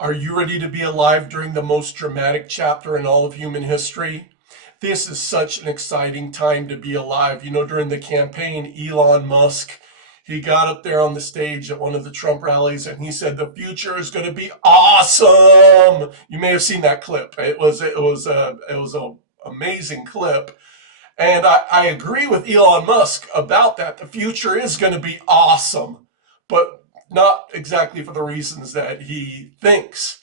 Are you ready to be alive during the most dramatic chapter in all of human history? This is such an exciting time to be alive. You know, during the campaign, Elon Musk, he got up there on the stage at one of the Trump rallies and he said the future is going to be awesome. You may have seen that clip. It was a amazing clip. And I agree with Elon Musk about that. The future is going to be awesome, but not exactly for the reasons that he thinks.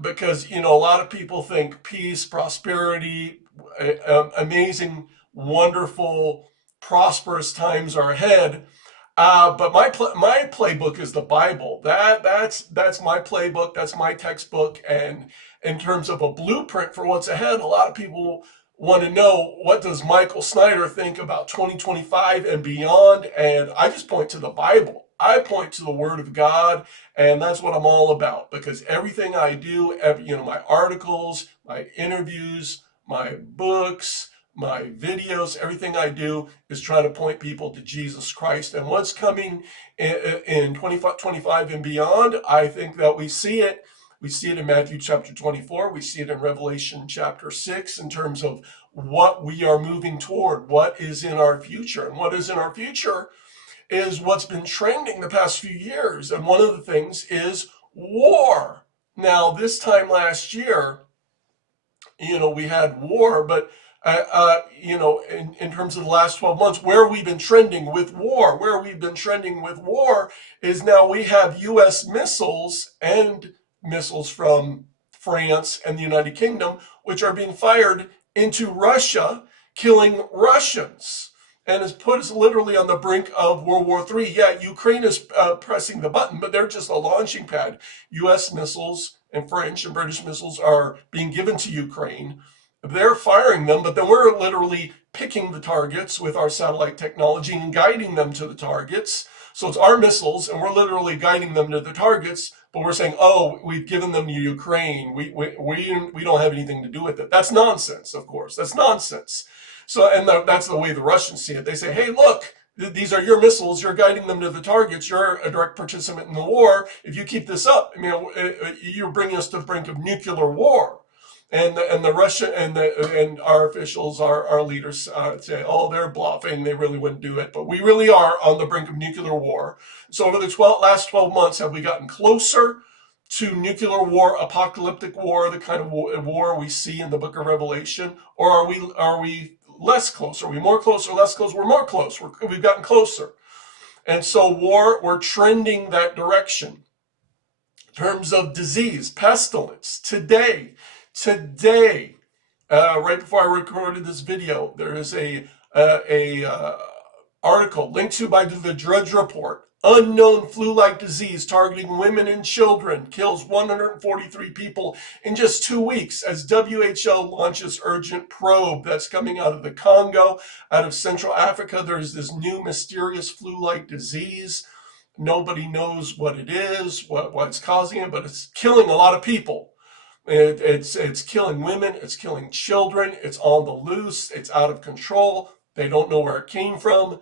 Because, you know, a lot of people think peace, prosperity, amazing, wonderful, prosperous times are ahead. But my playbook is the Bible. That's my playbook. That's my textbook. And in terms of a blueprint for what's ahead, a lot of people want to know, what does Michael Snyder think about 2025 and beyond? And I just point to the Bible. I point to the Word of God, and that's what I'm all about. Because everything I do, my articles, my interviews, my books, my videos, everything I do is trying to point people to Jesus Christ. And what's coming in 2025 and beyond, I think that we see it. We see it in Matthew chapter 24. We see it in Revelation chapter 6 in terms of what we are moving toward, what is in our future. And what is in our future is what's been trending the past few years. And one of the things is war. Now, this time last year, we had war, but in terms of the last 12 months, where we've been trending with war, is now we have U.S. missiles and missiles from France and the United Kingdom, which are being fired into Russia, killing Russians. And has put us literally on the brink of World War III. Yeah, Ukraine is pressing the button, but they're just a launching pad. U.S. missiles and French and British missiles are being given to Ukraine. They're firing them, but then we're literally picking the targets with our satellite technology and guiding them to the targets. So it's our missiles, and we're literally guiding them to the targets, but we're saying, oh, we've given them to Ukraine. We don't have anything to do with it. That's nonsense, of course. That's nonsense. So, and that's the way the Russians see it. They say, hey, look, these are your missiles. You're guiding them to the targets. You're a direct participant in the war. If you keep this up, you're bringing us to the brink of nuclear war. And the Russia and our officials, our leaders say, oh, they're bluffing. They really wouldn't do it. But we really are on the brink of nuclear war. So over the last 12 months, have we gotten closer to nuclear war, apocalyptic war, the kind of war we see in the book of Revelation? Or are we less close? Are we more close or less close? We're more close. We've gotten closer. And so war, we're trending that direction. In terms of disease, pestilence, today, right before I recorded this video, there is a article linked to by the Drudge Report. Unknown flu-like disease targeting women and children kills 143 people in just 2 weeks as WHO launches urgent probe. That's coming out of the Congo, out of Central Africa. There's this new mysterious flu-like disease. Nobody knows what it is, what's causing it, but it's killing a lot of people. It's killing women, it's killing children, it's on the loose, it's out of control. They don't know where it came from.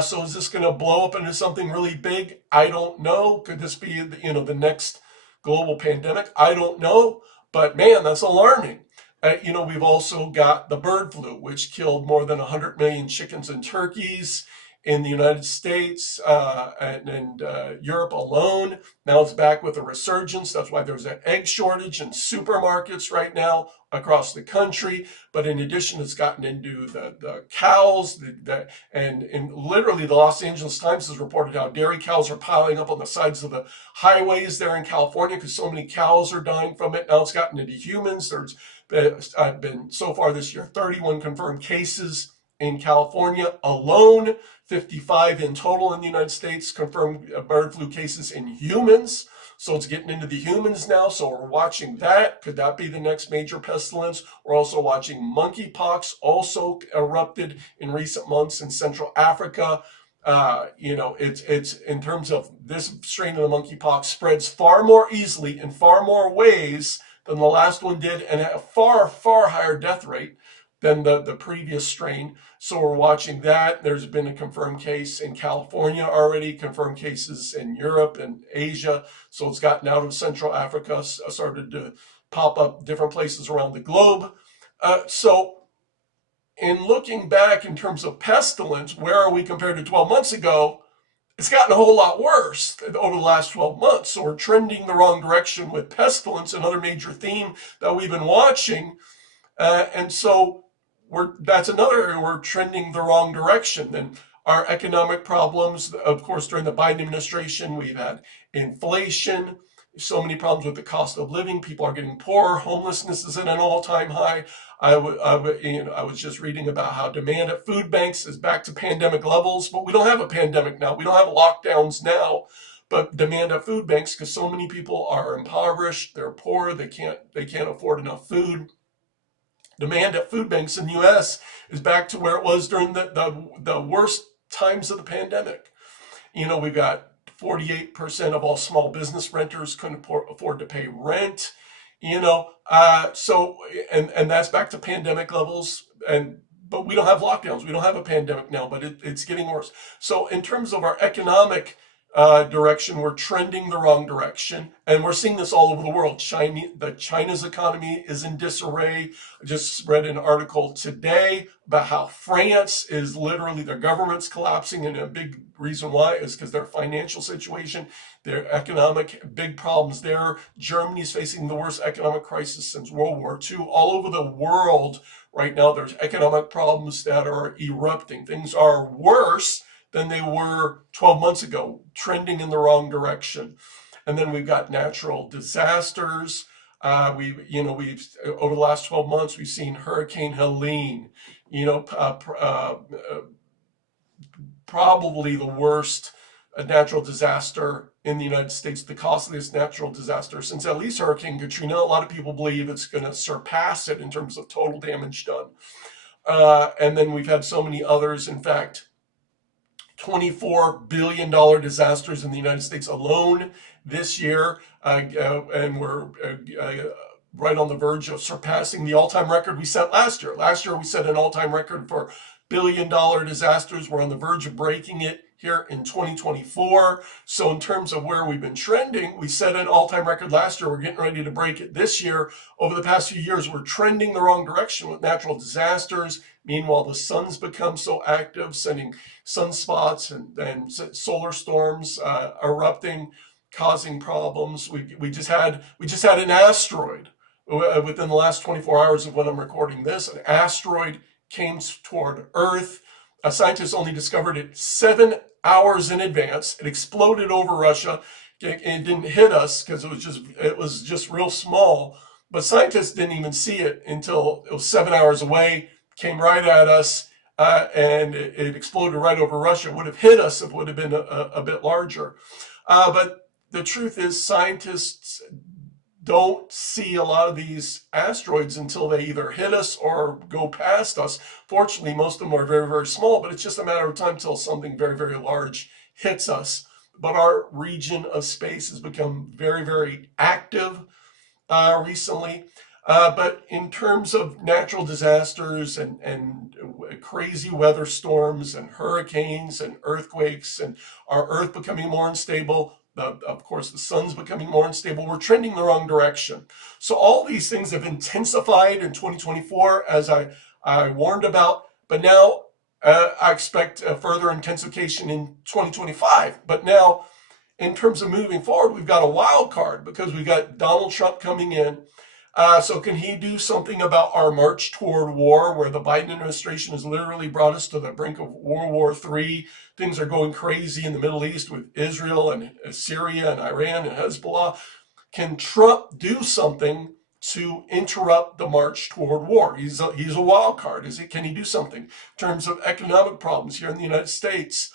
So is this going to blow up into something really big? I don't know. Could this be, the next global pandemic? I don't know. But man, that's alarming. We've also got the bird flu, which killed more than 100 million chickens and turkeys in the United States and Europe alone. Now it's back with a resurgence. That's why there's an egg shortage in supermarkets right now across the country. But in addition, it's gotten into the cows, and literally the Los Angeles Times has reported how dairy cows are piling up on the sides of the highways there in California because so many cows are dying from it. Now it's gotten into humans. There's been so far this year 31 confirmed cases in California alone, 55 in total in the United States, confirmed bird flu cases in humans. So it's getting into the humans now. So we're watching that. Could that be the next major pestilence? We're also watching monkeypox, also erupted in recent months in Central Africa. It's in terms of this strain of the monkeypox spreads far more easily in far more ways than the last one did, and at a far, far higher death rate. than the previous strain. So we're watching that. There's been a confirmed case in California already, confirmed cases in Europe and Asia. So it's gotten out of Central Africa, started to pop up different places around the globe. So in looking back in terms of pestilence, where are we compared to 12 months ago? It's gotten a whole lot worse over the last 12 months. So we're trending the wrong direction with pestilence, another major theme that we've been watching. And so that's another area we're trending the wrong direction. And our economic problems, of course, during the Biden administration, we've had inflation, so many problems with the cost of living. People are getting poorer. Homelessness is at an all-time high. I was just reading about how demand at food banks is back to pandemic levels, but we don't have a pandemic now. We don't have lockdowns now, but demand at food banks, because so many people are impoverished, they're poor, they can't afford enough food. Demand at food banks in the U.S. is back to where it was during the worst times of the pandemic. We've got 48% of all small business renters couldn't afford to pay rent. So and that's back to pandemic levels. But we don't have lockdowns. We don't have a pandemic now, but it's getting worse. So in terms of our economic direction, we're trending the wrong direction, and we're seeing this all over the world. China's economy is in disarray. I just read an article today about how France is literally, their government's collapsing, and a big reason why is because their financial situation, their economic big problems there. Germany's facing the worst economic crisis since World War II. All over the world right now, there's economic problems that are erupting. Things are worse than they were 12 months ago, trending in the wrong direction. And then we've got natural disasters. We've over the last 12 months, we've seen Hurricane Helene, probably the worst natural disaster in the United States, the costliest natural disaster since at least Hurricane Katrina. A lot of people believe it's going to surpass it in terms of total damage done. And then we've had so many others. In fact, $24 billion disasters in the United States alone this year. And we're right on the verge of surpassing the all-time record we set last year. Last year, we set an all-time record for billion-dollar disasters. We're on the verge of breaking it here in 2024. So in terms of where we've been trending, we set an all-time record last year. We're getting ready to break it this year. Over the past few years, we're trending the wrong direction with natural disasters. Meanwhile, the sun's become so active, sending sunspots and solar storms erupting, causing problems. We just had an asteroid within the last 24 hours of when I'm recording this. An asteroid came toward Earth. Scientists only discovered it 7 hours in advance. It exploded over Russia. It didn't hit us because it was just real small. But scientists didn't even see it until it was 7 hours away. Came right at us, and it exploded right over Russia. It would have hit us if it would have been a bit larger. But the truth is, scientists don't see a lot of these asteroids until they either hit us or go past us. Fortunately, most of them are very, very small, but it's just a matter of time till something very, very large hits us. But our region of space has become very, very active recently. But in terms of natural disasters and crazy weather storms and hurricanes and earthquakes and our Earth becoming more unstable, of course, the sun's becoming more unstable, we're trending the wrong direction. So all these things have intensified in 2024, as I warned about, but now I expect a further intensification in 2025. But now, in terms of moving forward, we've got a wild card because we've got Donald Trump coming in. So can he do something about our march toward war, where the Biden administration has literally brought us to the brink of World War III? Things are going crazy in the Middle East with Israel and Syria and Iran and Hezbollah. Can Trump do something to interrupt the march toward war? He's a wild card. Can he do something in terms of economic problems here in the United States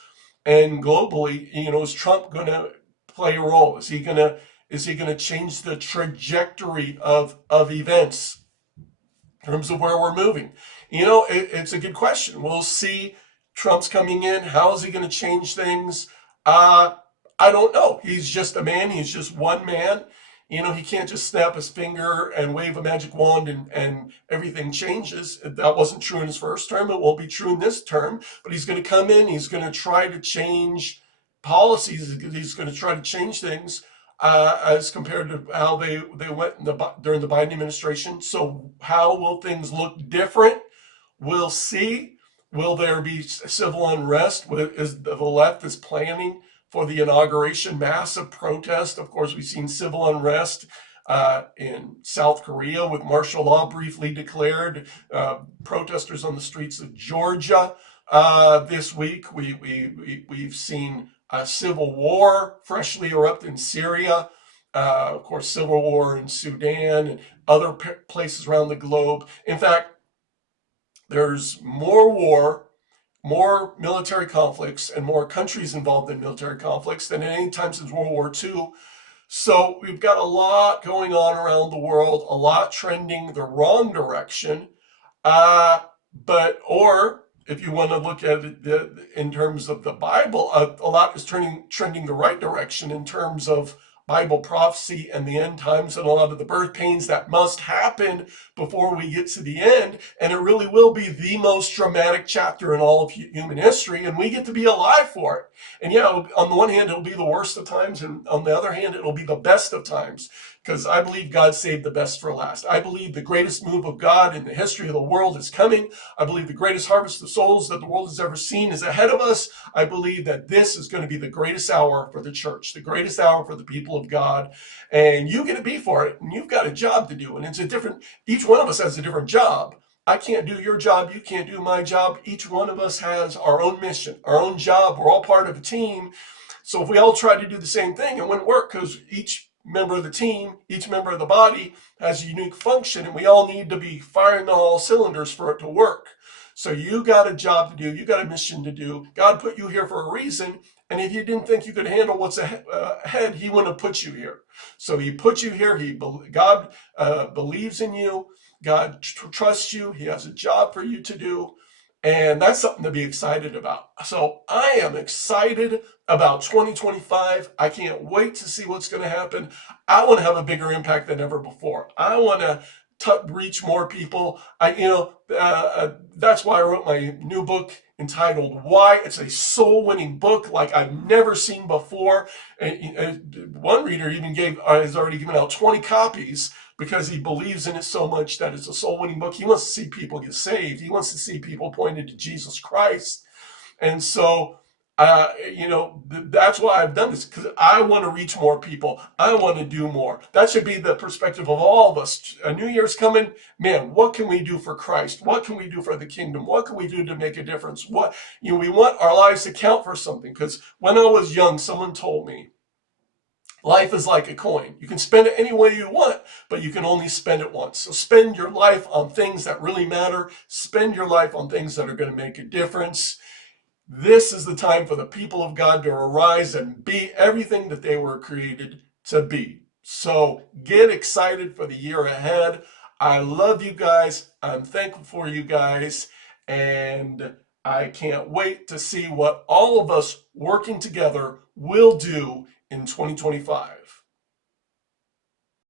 and globally? Is Trump going to play a role? Is he going to change the trajectory of events in terms of where we're moving? It's a good question. We'll see. Trump's coming in. How is he going to change things? I don't know. He's just a man. He's just one man. You know, he can't just snap his finger and wave a magic wand and everything changes. That wasn't true in his first term. It won't be true in this term. But he's going to come in. He's going to try to change policies. He's going to try to change things as compared to how they went during the Biden administration. So how will things look different? We'll see. Will there be civil unrest? Is the left is planning for the inauguration massive protest? Of course, we've seen civil unrest in South Korea with martial law briefly declared. Protesters on the streets of Georgia this week. We've seen a civil war freshly erupt in Syria. Of course, civil war in Sudan and other places around the globe. In fact, there's more war, more military conflicts, and more countries involved in military conflicts than at any time since World War II. So we've got a lot going on around the world, a lot trending the wrong direction. Uh, or if you want to look at it in terms of the Bible, a lot is trending the right direction in terms of Bible prophecy and the end times and a lot of the birth pains that must happen before we get to the end. And it really will be the most dramatic chapter in all of human history, and we get to be alive for it. And yeah, on the one hand, it'll be the worst of times, and on the other hand, it'll be the best of times, because I believe God saved the best for last. I believe the greatest move of God in the history of the world is coming. I believe the greatest harvest of souls that the world has ever seen is ahead of us. I believe that this is going to be the greatest hour for the church, the greatest hour for the people of God, and you get to be for it, and you've got a job to do, and it's a different, each one of us has a different job. I can't do your job. You can't do my job. Each one of us has our own mission, our own job. We're all part of a team. So if we all try to do the same thing, it wouldn't work, because each member of the team, each member of the body has a unique function, and we all need to be firing on all cylinders for it to work. So you got a job to do. You got a mission to do. God put you here for a reason. And if you didn't think you could handle what's ahead, he wouldn't have put you here. So he put you here. God believes in you. God trusts you. He has a job for you to do. And that's something to be excited about. So I am excited about 2025. I can't wait to see what's going to happen. I want to have a bigger impact than ever before. I want to reach more people. That's why I wrote my new book entitled Why. It's a soul-winning book like I've never seen before. One reader even has already given out 20 copies because he believes in it so much that it's a soul-winning book. He wants to see people get saved. He wants to see people pointed to Jesus Christ. And so that's why I've done this, because I want to reach more people. I want to do more. That should be the perspective of all of us. A new year's coming. Man, what can we do for Christ? What can we do for the kingdom? What can we do to make a difference? We want our lives to count for something, because when I was young, someone told me, life is like a coin. You can spend it any way you want, but you can only spend it once. So spend your life on things that really matter. Spend your life on things that are going to make a difference. This is the time for the people of God to arise and be everything that they were created to be. So get excited for the year ahead. I love you guys. I'm thankful for you guys. And I can't wait to see what all of us working together will do in 2025.